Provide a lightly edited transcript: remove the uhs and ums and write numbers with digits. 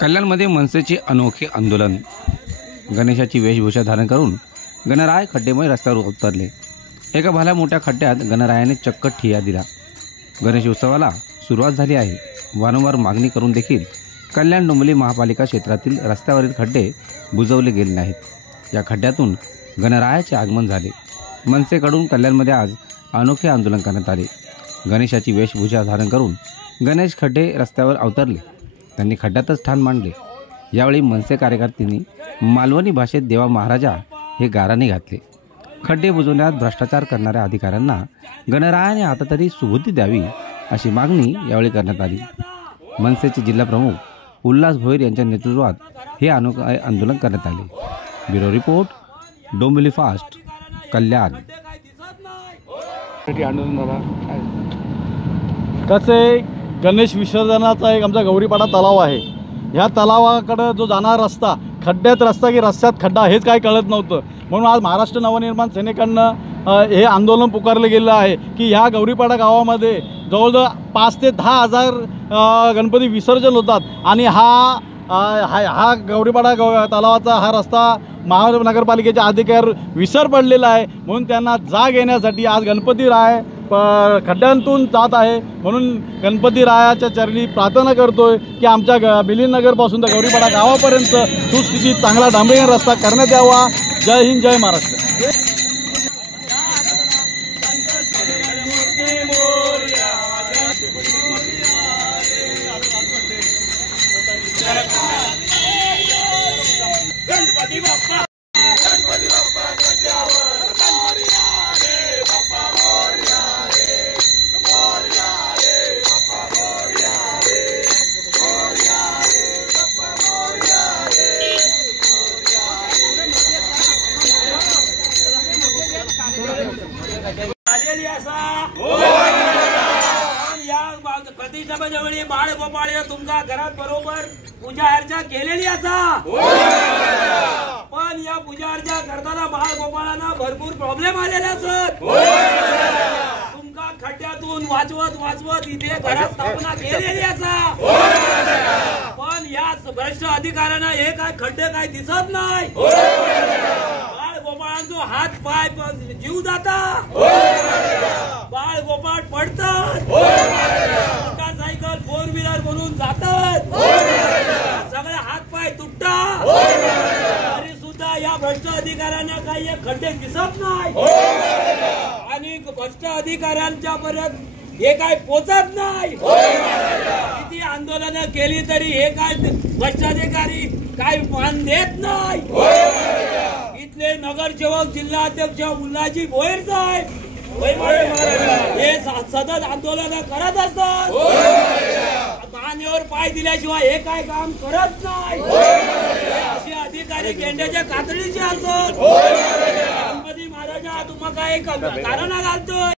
कल्याणमध्ये मनसेचे अनोखे आंदोलन। गणेशाची वेशभूषा धारण करून गणराय खड्डेमय रस्त्यावर उतरले। एका भल्या मोठ्या खड्ड्यात गणरायाने चक्क ठिया दिला। गणेश उत्सवाला सुरुवात झाली आहे। वारंवार मागणी करून देखील कल्याण डोंबिवली महापालिका क्षेत्रातील रस्त्यावरील खड्डे बुजवले गेले नाहीत। या खड्ड्यातून गणरायाचे आगमन झाले। मनसेकडून कल्याणमध्ये आज अनोखे आंदोलन करण्यात आले। गणेशाची वेशभूषा धारण करून गणेश खड्डे रस्त्यावर अवतरले। त्यांनी खड्ड्यातच ठाण मांडले। यावेळी मनसे कार्यकर्त्यांनी मालवणी भाषेत देवा महाराजा हे गाराने घातले। खड्डे बुजवण्यात भ्रष्टाचार करणाऱ्या अधिकाऱ्यांना गणरायाने आता तरी सुबुद्धी द्यावी अशी मागणी यावेळी करण्यात आली। मनसेचे जिल्हा प्रमुख उल्हास भोईर यांच्या नेतृत्वात हे अनोखे आंदोलन करण्यात आले। ब्युरो रिपोर्ट, डोंबिवली फास्ट, कल्याण। कसे गणेश विसर्जनाचा एक आमचा गौरीपाडा तलाव आहे। ह्या तलावाकडे जो जाणारा रस्ता खड्ड्यात रस्ता की रस्त्यात खड्डा हेच काय कळत नव्हतं। म्हणून आज महाराष्ट्र नवनिर्माण सेनेकडनं हे आंदोलन पुकारले गेलं आहे की ह्या गौरीपाडा गावामध्ये जवळजवळ 5 ते 10 हजार गणपती विसर्जन होतात आणि हा गौरीपाडा तलावाचा हा रस्ता महानगरपालिकेच्या अधिकार विसर पडलेला आहे। म्हणून त्यांना जाग येण्यासाठी आज गणपती राय खड्ड्यांतून जात आहे। म्हणून गणपती रायाच्या चरणी प्रार्थना करतोय की आमच्या बिलीनगरपासून तर गौरीपाडा गावापर्यंत सुस्थितीत चांगला डांबरीकरण रस्ता करण्यात यावा। जय हिंद, जय महाराष्ट्र। प्रतिष्ठापनेच्या वेळी बाळ गोपाळ तुमच्या घरात बरोबर पूजा अर्चा केलेली असा, पण या पूजा अर्चा करताना बाळ गोपाळांना भरपूर प्रॉब्लेम आलेले असत। तुमका खड्ड्यातून वाचवत इथे घरात स्थापना केलेली असा, पण या भ्रष्ट अधिकाऱ्यांना हे काय खड्डे काय दिसत नाही। बाळ गोपाळांचा हात पाय जीव जाता, बाळ गोपाळ पडतात, मोटरसायकल 4 व्हीलर म्हणून जातात, सगळे हात पाय तुटतात, तरी सुद्धा या भ्रष्ट अधिकाऱ्यांना काही खड्डे दिसत नाही आणि भ्रष्ट अधिकाऱ्यांच्या पर्यंत हे काय पोचत नाही। किती आंदोलन केली तरी हे काय भ्रष्ट अधिकारी काय मान देत नाही। इथले नगरसेवक जिल्हाध्यक्ष उल्हासजी भोईर साहेब हे सतत आंदोलन करत असतात, मानेवर पाय दिल्याशिवाय हे काय काम करत नाही। असे अधिकारी गेंड्याच्या कातडीचे असतात। गणपती महाराजा तुम्हाला काय कारण घालतोय।